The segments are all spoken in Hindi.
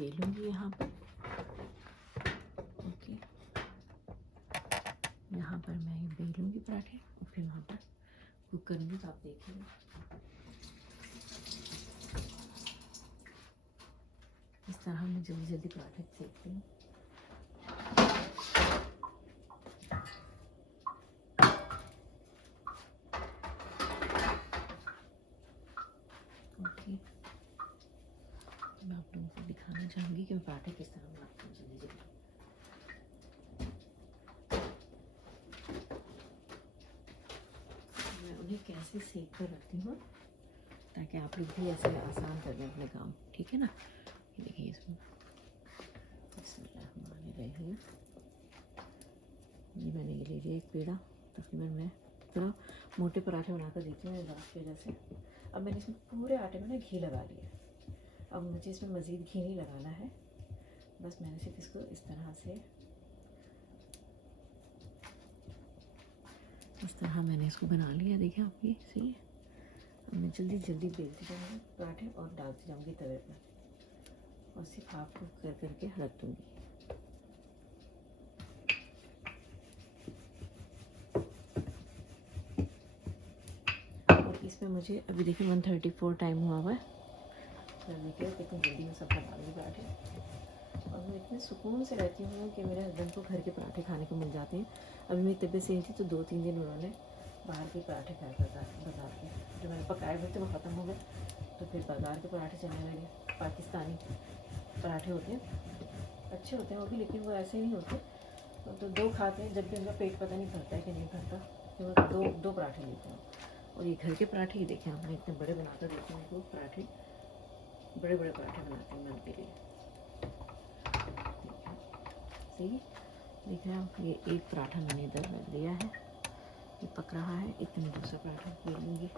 बेलूँगी यहाँ पर। ओके, यहाँ पर मैं बेलूँगी पराठे और फिर वहाँ पर कुक करूँगी, तो आप देखिएगा। इस तरह मैं जल्दी जल्दी पराठे सेकती हूँ। ओके, मैं आप लोगों को दिखाना चाहूँगी कि मैं पराठे किस तरह बनाती हूँ जल्दी जल्दी। मैं उन्हें कैसे सेक कर रखती हूँ ताकि आप लोग भी ऐसे आसान कर दें अपने काम, ठीक है ना। ये देखिए, इसमें बिस्मिल्लाहिर्रहमानिर्रहीम, ये मैंने ये ले लिया एक पेड़ा। तकरीबन मैं थोड़ा मोटे पराठे बनाकर देती हूँ लास्ट की वजह से। अब मैंने इसमें पूरे आटे में ना घी लगा लिया। अब मुझे इसमें मज़ीद घी नहीं लगाना है, बस मैंने सिर्फ इसको इस तरह मैंने इसको बना लिया। देखिए आप, ये सही है। अब मैं जल्दी जल्दी बेलती जाऊँगी पराठे और डालती जाऊँगी तवे पर, और सिर्फ हाफ कुक कर करके रख दूँगी। और इसमें मुझे अभी देखिए 1:34 टाइम हुआ हुआ है। तो देखिए कितनी जल्दी मैं सब बना लूँगी पराठे। और मैं इतने सुकून से रहती हूँ कि मेरे हस्बैंड को घर के पराठे खाने को मिल जाते हैं। अभी मेरी तबीयत सही थी तो 2-3 दिन उन्होंने बाहर के पराठे खाए बाज़ार के, जो मैंने पकाए हुए थे वो ख़त्म हो गए, तो फिर बाज़ार के पराठे चलने लगे। पाकिस्तानी पराठे होते हैं, अच्छे होते हैं वो भी, लेकिन वो ऐसे नहीं होते। तो 2 खाते हैं, जब भी उनका पेट पता नहीं भरता है कि नहीं भरता, तो वो दो पराठे लेते हैं। और ये घर के पराठे ही देखें आपने, इतने बड़े बनाकर देते हैं उनको पराठे, बड़े बड़े पराठे बनाते हैं मन के लिए। सही, देख रहे हैं आप, ये एक पराठा मैंने इधर रख दिया है, ये पक रहा है। इतने दूसरा पराठा ले लूँगी।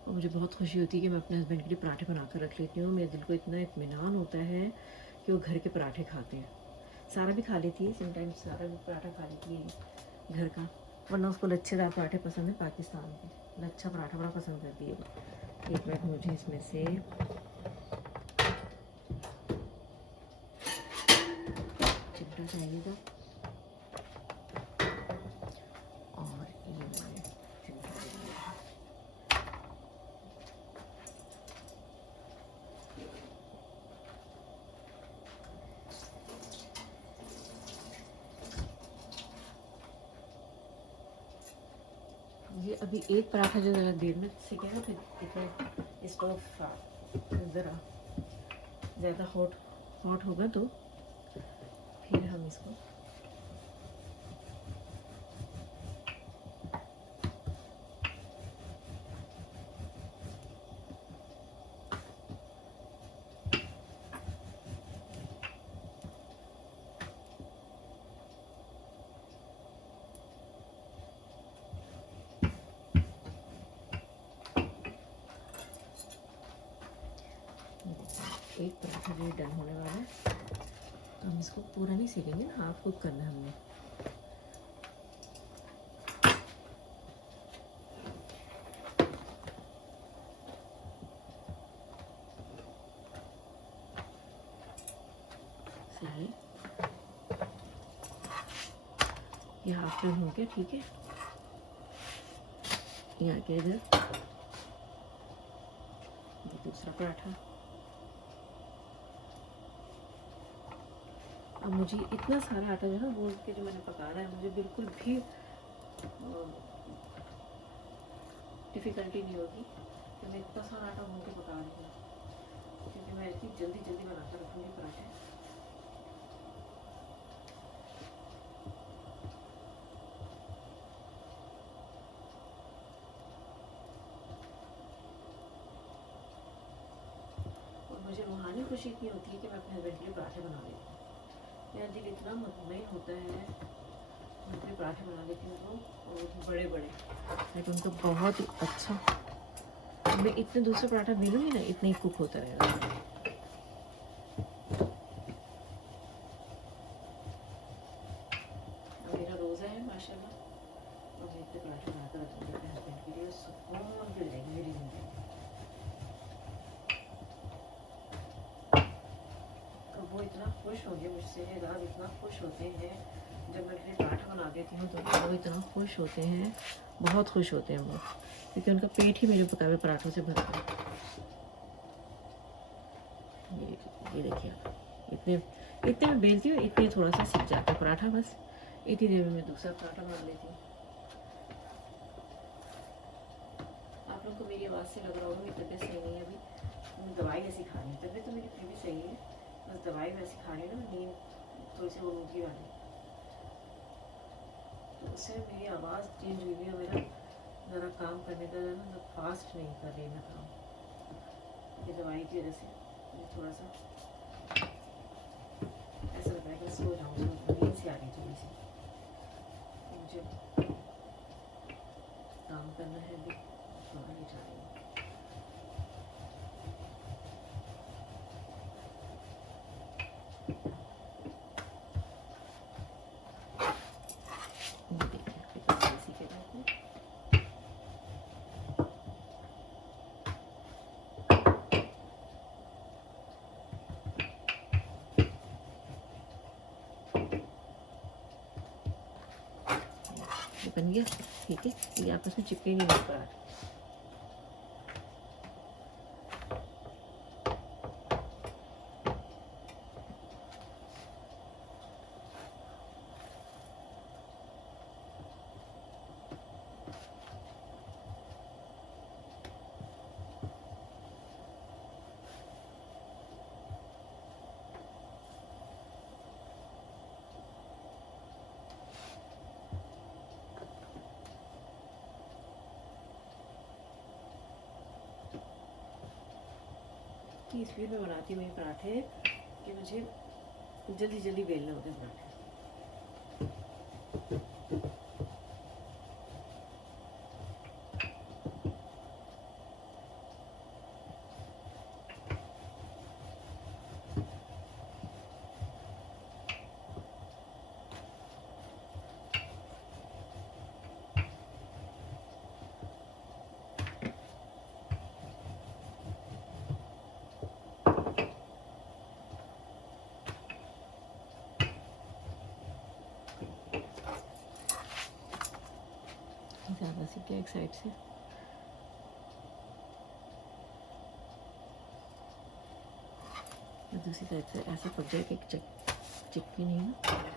और मुझे बहुत खुशी होती है कि मैं अपने हस्बैंड के लिए पराठे बना कर रख लेती हूँ। मेरे दिल को इतना इत्मीनान होता है कि वो घर के पराठे खाते हैं। सारा भी खा लेती है, समटाइम्स सारा भी पराठा खा लेती है घर का, वरना उसको लच्छेदार पराठे पसंद है। पाकिस्तान के लच्छा पराठा बड़ा पसंद करती है वो। एक मिनट, मुझे इसमें से चिमटा चाहिएगा, और ये मैंने चिमटा ले लिया। ये अभी एक पराठा जो ज़रा देर में सीखेगा, फिर इसको ज़रा ज़्यादा हॉट होगा तो फिर हम इसको एक पराठा जो डन होने वाला है, तो हम इसको पूरा नहीं सेकेंगे ना, हाफ कुक करना है हमने। सही, ये हाफ डन हो गया, ठीक है। यहाँ के इधर दूसरा पराठा। अब मुझे इतना सारा आटा जो है ना गूंद के जो मैंने पकाना है, मुझे बिल्कुल भी डिफ़िकल्टी नहीं होगी कि मैं इतना सारा आटा गूंद के पका रही हूँ, क्योंकि मैं इतनी जल्दी जल्दी बनाकर रखूँगी पराठे। और मुझे रूहानी खुशी इतनी होती है कि मैं अपने हस्बैंड के लिए पराठे बना लेती हूँ। मेरा दिल इतना मुतमईन होता है, मैं अपने पराठे बना लेती हूँ तो, और बड़े बड़े, लेकिन उनको बहुत अच्छा मैं इतने दूसरे पराठा बेलूंगी ना, इतने ही कुक होता रहेगा। मेरा रोज़ा है माशाल्लाह, और मैं इतने पराठे बनाकर रखूँगी अपने हस्बैंड के लिए, सुकून मिल जाएगी मेरी ज़िंदगी। तो वो इतना खुश होंगे मुझसे, राज इतना खुश होते हैं जब मैं उनके लिए पराठा बना देती हूँ, तो वो इतना खुश होते हैं, बहुत खुश होते हैं वो, क्योंकि उनका पेट ही मेरे पकाए हुए पराठों से भरता है। ये देखिए, इतने इतने में बेलती हूँ, इतने थोड़ा सा सीख जाता है पराठा, बस इतनी देर में मैं दूसरा पराठा बना लेती हूँ। आप लोग को मेरी आवाज़ से लग रहा होगा मेरी तबीयत सही नहीं है अभी, दवाई ऐसी खा रही हूँ, तबीयत तो मेरी फिर भी सही है, बस दवाई वैसी खा रही हूँ ना, नींद थोड़ी सी वो मुर्गी वाली, तो उससे मेरी आवाज़ चेंज हुई है, मेरा ज़रा काम करने का ना फास्ट नहीं कर रही मैं काम, ये दवाई की वजह से थोड़ा सा ऐसा लग रहा है कि मैं सो जाऊँ, नींद से आ रही थोड़ी सी, मुझे काम करना है अभी, थोड़ा नहीं जा रही हूँ। बन गया, ठीक है, ये आपस में चिपके नहीं लग पड़ा। कि स्पीड में बनाती हूँ ये पराठे कि मुझे जल्दी जल्दी बेलने होते हैं पराठे। ज़्यादा सीख गया एक साइड से, दूसरी साइड से ऐसे पक जाए कि चिपकी नहीं ना।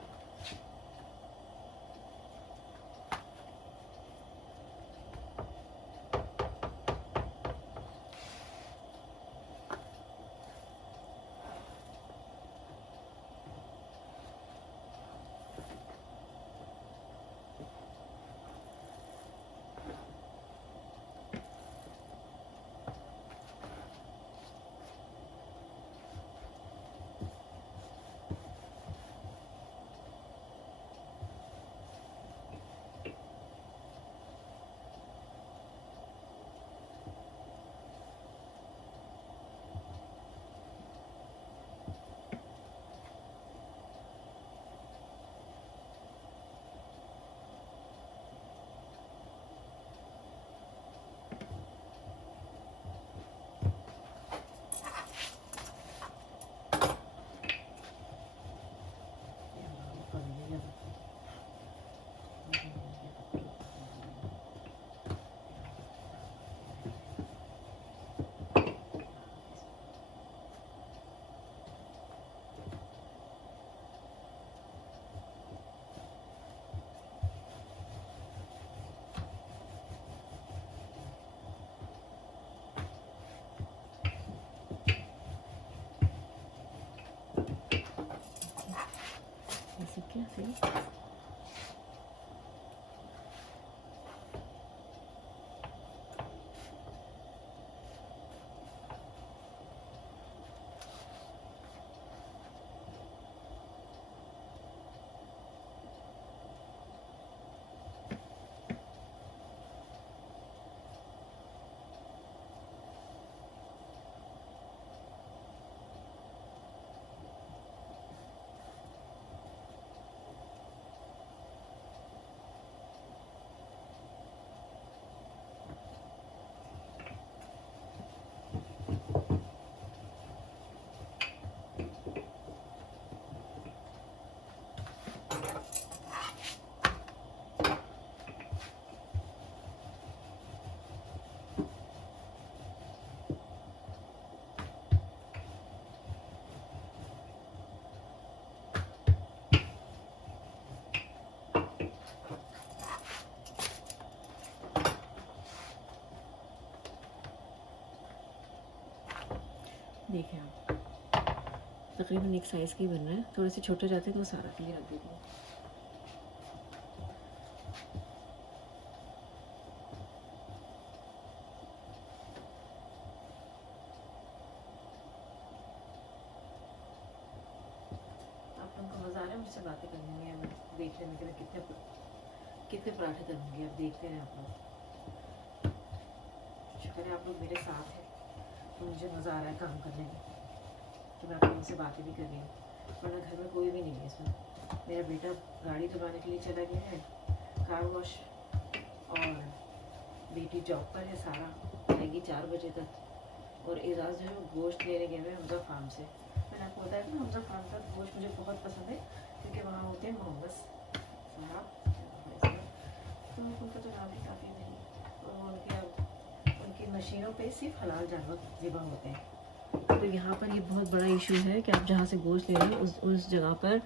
ऐसे क्या सही। देखें आप, तकरीबन एक साइज़ के ही बन रहे हैं, थोड़े से छोटे जाते हैं तो सारा के लिए रख देती हूँ। आप लोगों को मज़ा आ रहा है मुझसे बातें करने में, या देख लेने के लिए कितने पराठे तलूँगी, आप देखते हैं आप लोग। शुक्र है आप लोग मेरे साथ हैं, तो मुझे मज़ा आ रहा है काम करने में, तो मैं आप लोगों से बातें भी कर रही हूँ। वरना घर में कोई भी नहीं है इसमें। मेरा बेटा गाड़ी धुलाने के लिए चला गया है, कार वॉश, और बेटी जॉब पर है, सारा आएगी 4 बजे तक, और एजाज़ जो है वो गोश्त लेने गए हुए हमजा फार्म से। मैंने आपको बताया था हमजा फार्म का गोश्त मुझे बहुत पसंद है, क्योंकि वहाँ होते हैं मोहम्मद साहब, तो उनका तो नाम ही काफ़ी नहीं, और उनकी मशीनों पे सिर्फ हलाल जानवर ज़िबा होते हैं। तो यहाँ पर ये बहुत बड़ा इशू है कि आप जहाँ से गोश्त ले रहे हैं उस जगह पर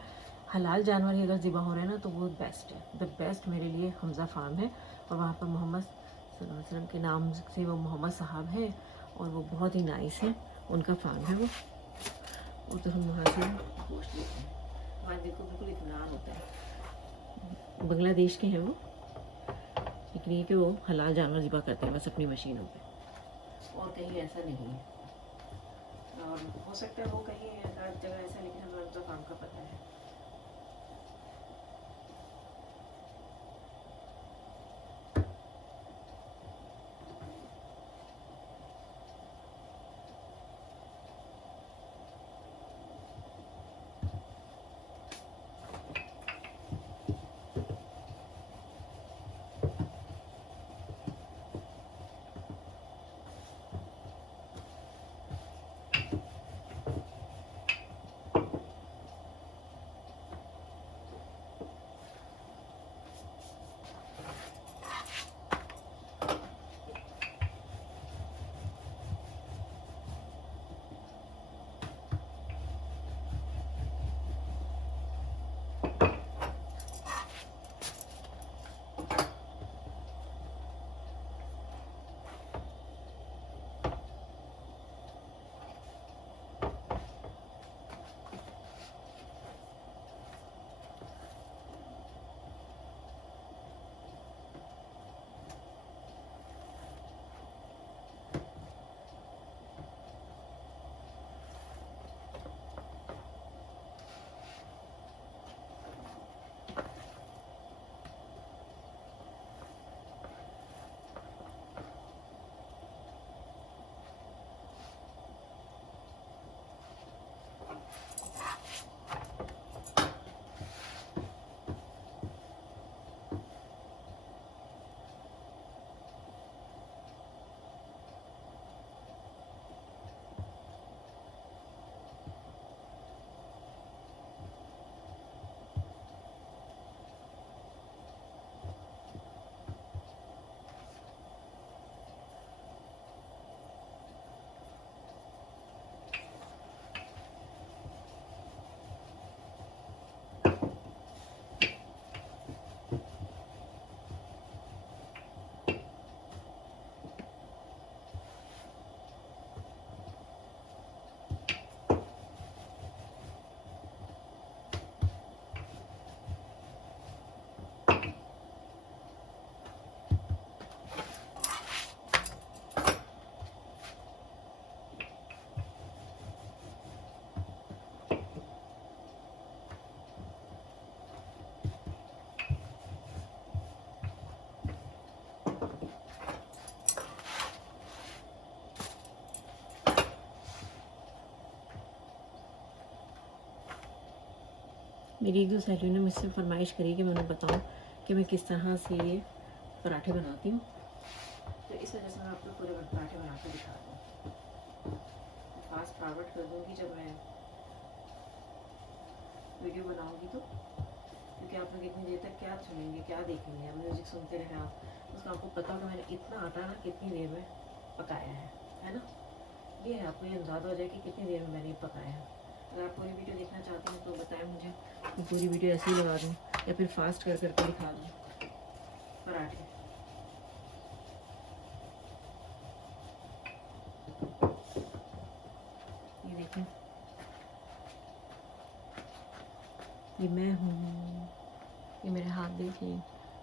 हलाल जानवर ही अगर ज़िबा हो रहे हैं ना, तो वो बेस्ट है। द बेस्ट मेरे लिए हमजा फार्म है, और वहाँ पर मोहम्मद सल्लल्लाहु अलैहि वसल्लम के नाम से वो मोहम्मद साहब हैं, और वो बहुत ही नाइस है, उनका फार्म है वो तो हम वहाँ से गोश्त लेते हैं। हमारे दिल को बिल्कुल इत्मीनान होता है। बांग्लादेश के हैं वो, लेकिन ये कि वो हलाल जानवर ज़िबा करते हैं बस अपनी मशीनों पे, और कहीं ऐसा नहीं है। और हो सकता है वो कहीं जगह ऐसा, लेकिन हमें तो फार्म का पता है। मेरी एक दो सहेलियों ने मुझसे फरमाइश करी कि मैं उन्हें बताऊं कि मैं किस तरह से ये पराठे बनाती हूँ, तो इस वजह से मैं आपको पूरे पराठे बना के दिखा दूँ। फास्ट फॉरवर्ड कर दूँगी जब मैं वीडियो बनाऊँगी, तो क्योंकि आप लोग इतनी देर तक क्या सुनेंगे, क्या देखेंगे, म्यूज़िक सुनते रहे आप, उसका आपको पता होगा मैंने इतना आटा ना कितनी देर में पकाया है ना। ये है, आपको ये अंदाज़ा हो जाए कि कितनी देर में मैंने पकाया है। अगर आप पूरी वीडियो देखना चाहते हैं तो बताएं मुझे, मैं पूरी वीडियो ऐसे ही लगा दूँ या फिर फास्ट कर करके दिखा दूँ पराठे। ये मैं हूँ, ये मेरे हाथ देखिए,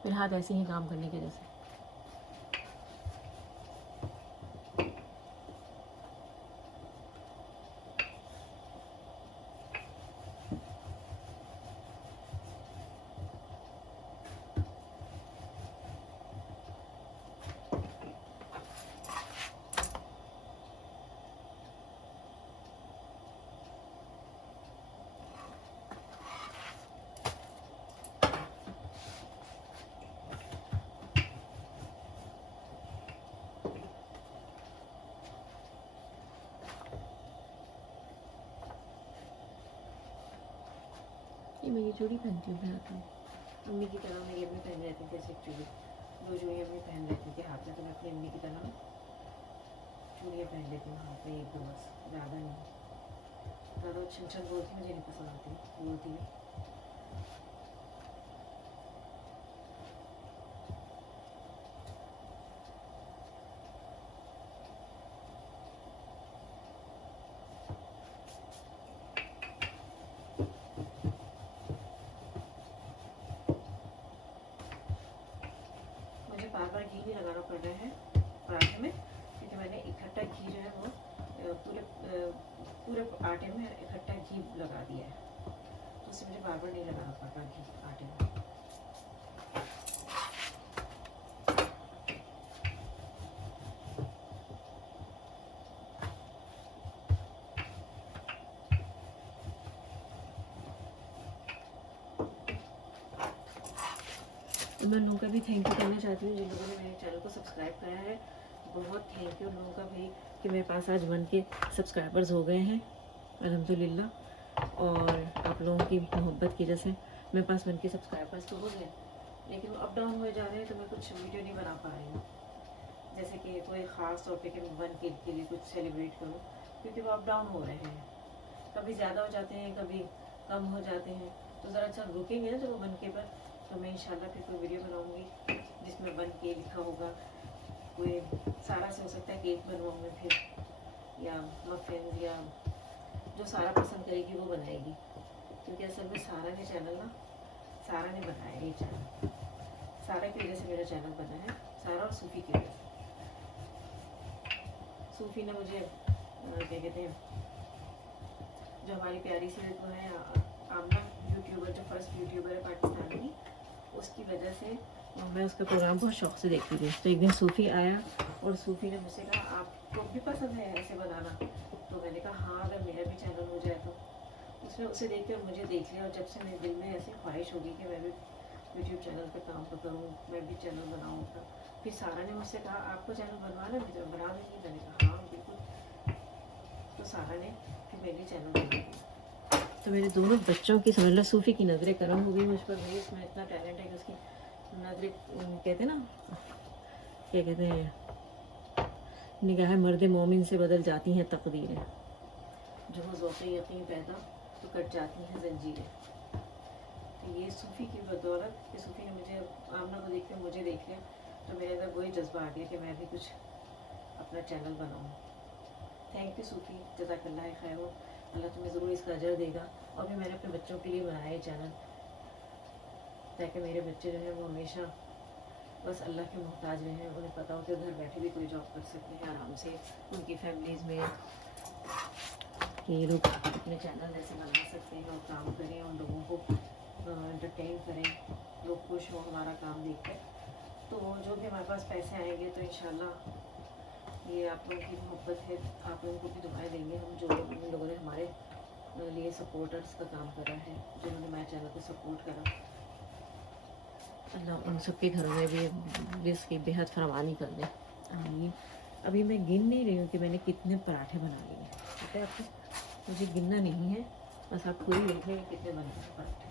मेरे हाथ ऐसे ही काम करने के जैसे। ये मैं ये चूड़ी पहनती हूँ हाथ में, अम्मी की तरह मैं ये भी पहन रहती थी, ऐसे चूड़ी, दो चूड़ियाँ भी पहन रहती थी हाथ में, तो मैं अपनी अम्मी की तरह चूड़ियाँ पहन लेती हूँ हाथ में, एक दो बस, ज़्यादा नहीं। ज़्यादा छन छन बोलती मुझे नहीं पसंद आती, बोलती नहीं। मुझे बार बार घी नहीं लगाना पड़ रहा है पराठे में, क्योंकि मैंने इकट्ठा घी जो है वो पूरे आटे में इकट्ठा घी लगा दिया है, तो उससे मुझे बार बार नहीं लगाना पड़ रहा घी आटे में। तो मैं लोगों का भी थैंक यू करना चाहती हूँ जिन लोगों ने मेरे चैनल को सब्सक्राइब करा है, बहुत थैंक यू लोगों का भी, कि मेरे पास आज 1 के सब्सक्राइबर्स हो गए हैं अल्हम्दुलिल्लाह। और आप लोगों की मोहब्बत की वजह से मेरे पास 1 के सब्सक्राइबर्स तो हो गए, लेकिन वो अप डाउन हो जा रहे हैं, तो मैं कुछ वीडियो नहीं बना पा रही हूँ, जैसे कि कोई ख़ास तौर पे कि मैं 1 के लिए कुछ सेलिब्रेट करूँ, क्योंकि वो अप डाउन हो रहे हैं, कभी ज़्यादा हो जाते हैं, कभी कम हो जाते हैं। तो ज़रा अच्छा रुकेंगे ना जब वो 1 के पर, तो मैं इंशाल्लाह फिर कोई वीडियो बनाऊँगी जिसमें 1 के लिखा होगा, कोई सारा से हो सकता है केक बनवाऊँ मैं फिर, या मफिन, या जो सारा पसंद करेगी वो बनाएगी, क्योंकि असल में सारा ने चैनल ना, सारा ने बनाया ये चैनल, सारा की वजह से मेरा चैनल बना है, सारा और सूफ़ी की वजह से। सूफ़ी ने मुझे क्या कहते हैं, जो हमारी प्यारी सी वो है आमना यूट्यूबर, जो फर्स्ट यूट्यूबर है पाकिस्तान की, उसकी वजह से मैं उसका प्रोग्राम बहुत शौक से देखती थी। तो एक दिन सूफ़ी आया और सूफ़ी ने मुझसे कहा आपको भी पसंद है ऐसे बनाना, तो मैंने कहा हाँ, अगर मेरा भी चैनल हो जाए तो। उसने उसे देख कर मुझे देख लिया, और जब से मेरे दिल में ऐसी ख्वाहिश होगी कि मैं भी यूट्यूब चैनल पर काम करूँ, मैं भी चैनल बनाऊँ अपना। फिर सारा ने मुझसे कहा आपको चैनल बनवाना भी, तो बना देंगी। मैंने कहा हाँ बिल्कुल। तो सारा ने फिर मेरे चैनल बना दिया। तो मेरे दोनों बच्चों की समझ लो सूफ़ी की नज़रें करम हो गई मुझ पर, भाई इसमें इतना टैलेंट है कि उसकी नज़रें, कहते ना, क्या कहते हैं, निगाह मर्द मोमिन से बदल जाती हैं तकदीरें, जो हो ज़ौक़ यकीन पैदा तो कट जाती हैं जंजीरें। तो ये सूफ़ी की बदौलत, कि सूफ़ी ने मुझे, आमना को देख कर मुझे देख लिया, तो मेरे अंदर वही जज्बा आ गया कि मैं भी कुछ अपना चैनल बनाऊँ। थैंक यू सूफ़ी, जज़ाकल्लाह खैर, अल्लाह तुम्हें ज़रूर इसका अजर देगा। और भी मैंने अपने बच्चों के लिए बनाया ये चैनल, ताकि मेरे बच्चे जो हैं वो हमेशा बस अल्लाह के मोहताज रहें, उन्हें पता हो कि घर बैठे भी कोई जॉब कर सकते हैं आराम से, उनकी फैमिलीज़ में, कि ये लोग अपने चैनल जैसे बना सकते हैं और काम करें, उन लोगों को एंटरटेन करें, लोग खुश हों हमारा काम देख कर। तो जो भी हमारे पास पैसे आएंगे तो इंशाल्लाह ये आप लोगों की मोहब्बत है, आप लोगों को भी दुआएं देंगे हम, जो लोग, जिन लोगों ने हमारे लिए सपोर्टर्स का काम करा है, जिन्होंने मेरे चैनल को सपोर्ट करा, अल्लाह उन सबके घरों में भी रिज़्क़ की बेहद फरमानी कर दे। आमीन। अभी मैं गिन नहीं रही हूँ कि मैंने कितने पराठे बना लिए, ठीक है आपको, मुझे गिनना नहीं है, बस आप पूरी देख लें कितने बन गए पराठे।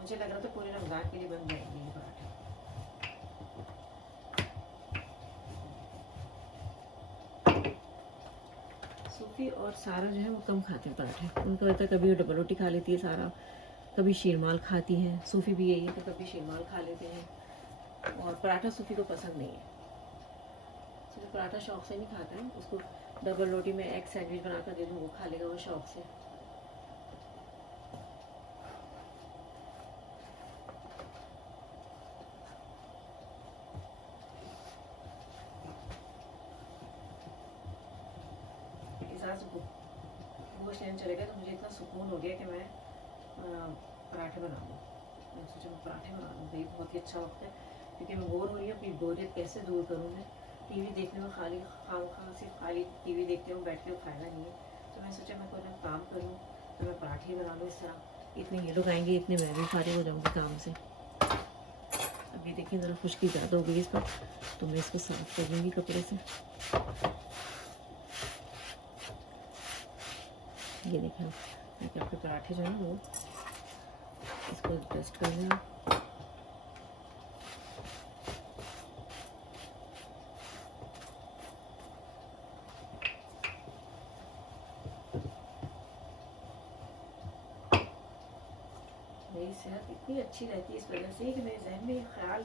मुझे लग रहा था पूरे रमज़ान के लिए बन जाएंगे ये पराठे। सूफ़ी और सारा जो है वो कम खाते हैं पराठे, उनको लगता है कभी वो डबल रोटी खा लेती है सारा, कभी शीरमाल खाती है, सूफ़ी भी यही है कि कभी शीरमाल खा लेते हैं, और पराठा सूफ़ी को पसंद नहीं है। सूफ़ी पराठा शौक़ से नहीं खाता है, उसको डबल रोटी में एग सैंडविच बना कर दे दूँ वो खा लेगा वो शौक़ से। ज़रा सा गोश्त नहीं चलेगा तो मुझे इतना सुकून हो गया कि मैं पराठे बना लूँ। मैंने सोचा मैं पराठे बना लूँ, भाई बहुत ही अच्छा वक्त है, क्योंकि मैं बोर हो रही हूँ। अपनी बोरियत कैसे दूर करूँ मैं? टीवी देखने में खाली सिर्फ खाली टीवी देखते हुए बैठ के फ़ायदा नहीं है। तो मैं सोचा मैं कोई ना काम करूँ, तो मैं पराठे बना लूँ इस तरह। इतने ये लोग आएंगे, इतने मैं भी फारिग हो जाऊँगी काम से। अभी देखिए ज़रा खुश्की ज़्यादा हो गई इस पर, तो मैं इसको साफ़ कर लूँगी कपड़े से। ये देखिए ताकि आपके पराठे जो है वो इसको डस्ट कर लें। मेरी सेहत इतनी अच्छी रहती है इस वजह से कि मेरे जहन में ख्याल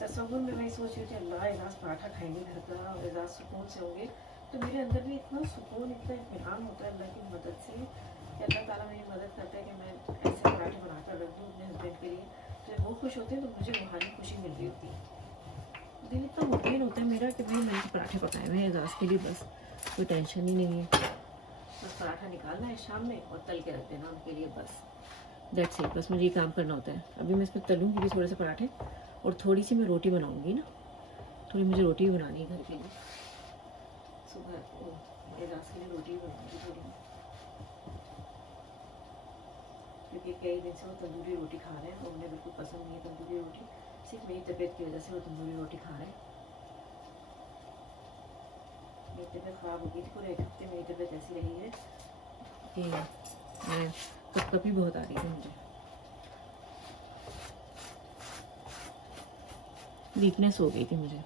तस्वुर में मैं सोच रही थी अल्लाह एजाज पराठा खाएंगे घर का और एजाज सुकून से होंगे, तो मेरे अंदर भी इतना सुकून, इतना इत्मीनान होता है अल्लाह की मदद से कि अल्लाह ताला मेरी मदद करता है कि मैं ऐसे पराठे बनाकर रख दूँ अपने हस्बैंड के लिए। तो जब वो खुश होते हैं तो मुझे रूहानी खुशी मिल रही होती है। दिल इतना मुतमईन होता है मेरा कि भाई मैंने पराठे पकाए हुए हैं एजाज के लिए, बस कोई टेंशन ही नहीं है। बस पराठा निकालना है शाम में और तल के रख देना उनके लिए, बस दैट्स इट। बस मुझे ये काम करना होता है। अभी मैं इसमें तलूँगी भी थोड़े से पराठे और थोड़ी सी मैं रोटी बनाऊँगी ना, थोड़ी मुझे रोटी भी बनानी है घर के लिए। सुबह एजाज के लिए रोटी बनाऊँगी थोड़ी, क्योंकि कई दिन से वो तंदूरी रोटी खा रहे हैं और उन्हें बिल्कुल पसंद नहीं है तंदूरी रोटी। सिर्फ मेरी तबीयत की वजह से वो तंदूरी रोटी खा रहे हैं। मेरी तबीयत ख़राब हो गई थी, पूरे 1 हफ्ते मेरी तबीयत ऐसी रही है कि मैं कपकपी बहुत आ रही थी मुझे, वीकनेस हो गई थी मुझे।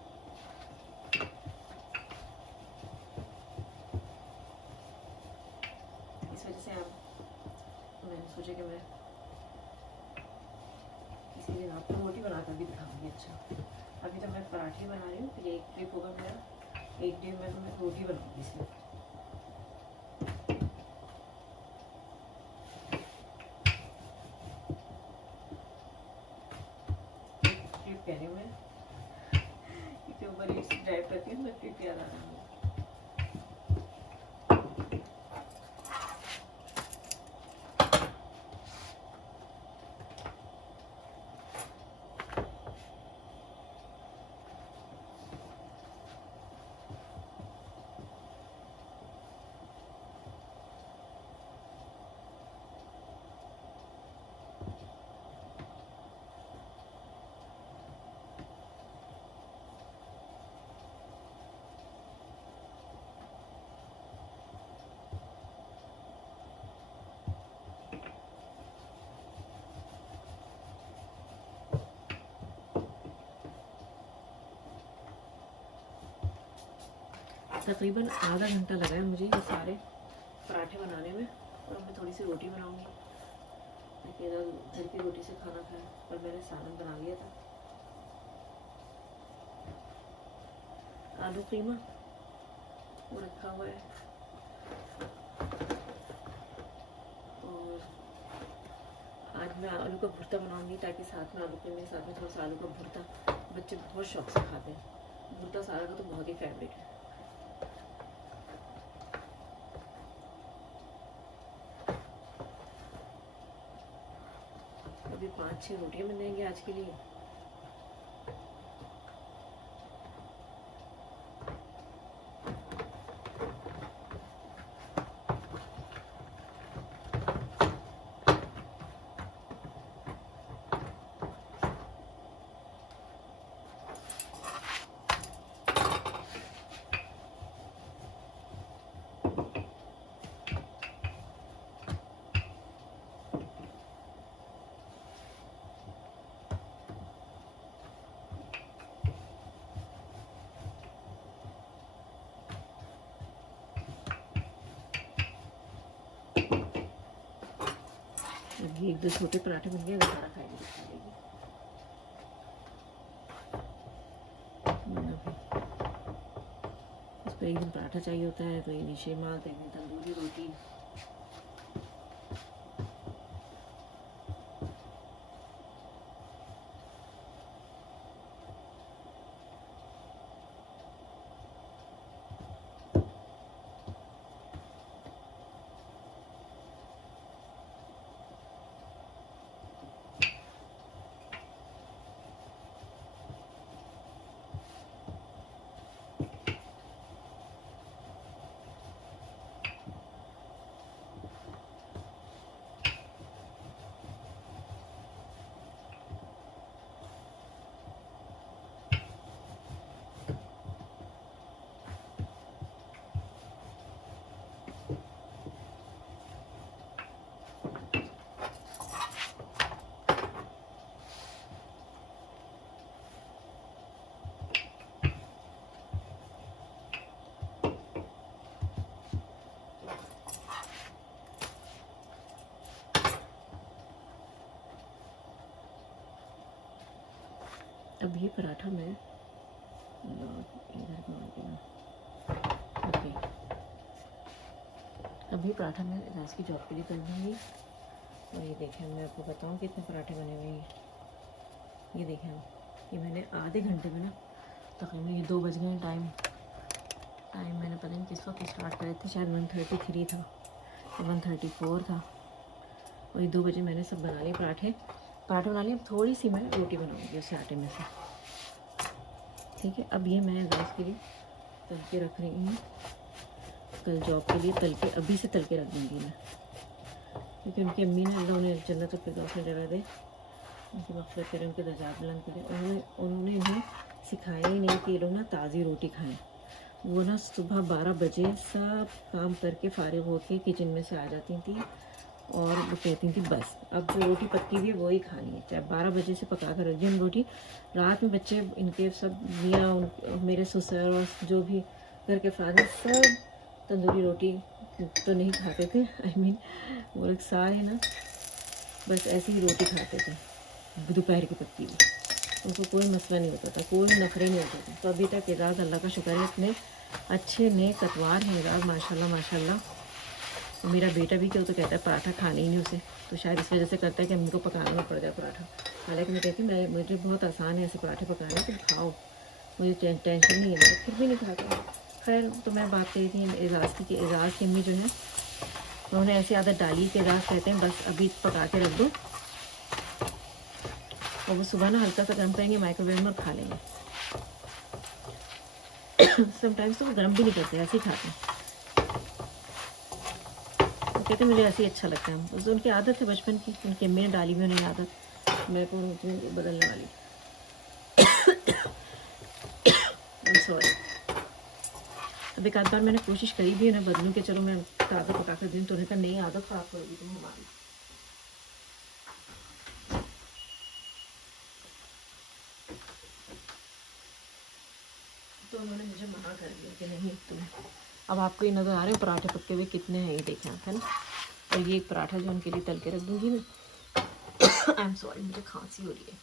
इस वजह से मैंने सोचा कि मैं किसी दिन आपको रोटी बनाकर भी दिखाऊंगी। अच्छा अभी तो मैं पराठे बना रही हूँ, फिर एक ट्रिप होगा मेरा, एक दिन में तो मैं रोटी बनाऊंगी इसमें। ट्रिप कह रही हूँ मैं, क्योंकि ऊबर ईट्स ड्राइव करती हूँ, मैं ट्रिप याद आ रहा हूँ। तकरीबन आधा घंटा लगा है मुझे ये सारे पराठे बनाने में, और अब मैं थोड़ी सी रोटी बनाऊंगी ताकि घर की रोटी से खाना खाएं। और मैंने सालन बना लिया था, आलू कीमा वो रखा हुआ है, और आज मैं आलू का भुर्ता बनाऊंगी ताकि साथ में आलू कीमे के साथ में थोड़ा सा आलू का भुर्ता, बच्चे बहुत शौक से खाते हैं भुर्ता, सारा का तो बहुत ही फेवरेट है। अभी 5-6 रोटियां बन जाएंगी आज के लिए। अभी 1-2 छोटे पराठे बन गए, सारा खाएगी। इसको एक दिन पराठा चाहिए होता है, तो एक दिन शेमाल, तो एक दिन तंदूरी रोटी। अब ये पराठा मैं इधर ओके, अभी पराठा मैं राज की जॉब के लिए कर दूँगी। और ये देखें, मैं आपको बताऊँ कितने पराठे बने हुए हैं। ये देखें, ये मैंने आधे घंटे में ना तकरीबन ये 2 बज गए। टाइम मैंने पता नहीं किस वक्त स्टार्ट करे थे, शायद 1:33 था, 1:34 था। और ये 2 बजे मैंने सब बना लिए पराठे बना लिए। अब थोड़ी सी मैं रोटी बनाऊँगी उस आटे में से, ठीक है। अब ये मैं राइस के लिए तल के रख रही हूँ, कल जॉब के लिए तल के अभी से तल के रख दूँगी मैं, क्योंकि उनकी अम्मी ने अल्लाह उन्हें जन्नत फिरदौस में जगह दे, उनकी मग़फ़िरत करे, उनके दर्जात बुलंद करे। उन्होंने इन्हें सिखाया ही नहीं कि ये लोग ना ताज़ी रोटी खाएं। वो ना सुबह 12 बजे सब काम करके फ़ारिग होके किचन में से आ जाती थी और वो कहती थी बस अब जो रोटी पक्की हुई है वही खानी है, चाहे 12 बजे से पका कर रख दी हम रोटी। रात में बच्चे इनके सब मियाँ, मेरे ससुर और जो भी घर के अफराद सब तंदूरी रोटी तो नहीं खाते थे। वो लोग सारे ना बस ऐसी ही रोटी खाते थे दोपहर की पक्की हुई, उनको कोई मसला नहीं होता था, कोई नखरे नहीं होते थे। तो अभी तक एजाज़ अल्लाह का शुक्र है, इतने अच्छे नेक कतवार हैं एजाज़, माशाल्लाह माशाल्लाह। और मेरा बेटा भी क्यों तो कहता है पराठा खाने ही नहीं उसे, तो शायद इस वजह से करता है कि अम्मी को पकाना ना पड़ जाए पराठा। हालांकि मैं कहती हूँ मुझे बहुत आसान है ऐसे पराठे पकाने, तुम खाओ, मुझे टेंशन नहीं है, फिर भी नहीं खाता। खैर, तो मैं बात कही थी एजाज़ की कि एजाज़ की अम्मी जो है उन्होंने ऐसी आदत डाली कि एजाज़ कहते हैं बस अभी पका के रख दो, और वो सुबह ना हल्का सा गर्म करेंगे माइक्रोवेव में और खा लेंगे। समटाइम्स तो वो गर्म भी नहीं करते, ऐसे ही खाते हैं। वो कहते मुझे ऐसे ही अच्छा लगता है, तो उनकी आदत है बचपन की, उनकी अम्मी ने डाली हुई उन्हें आदत, मेरे को उनकी बदलने वाली। सॉरी, अब एक आध बार मैंने कोशिश करी भी उन्हें बदलूँ कि चलो मैं ताज़ा पका कर दूँ, तो उन्हें कहा नहीं, आदत ख़राब करोगी तुम हमारी। तो उन्होंने मुझे मना कर दिया कि नहीं तुम्हें। अब आपको ये नज़र आ रहे हो पराठे पक्के हुए कितने हैं, ये देखें आप, है ना। और ये एक पराठा जो उनके लिए तल के रख दूँगी मैं। आई एम सॉरी, मुझे खांसी हो रही है।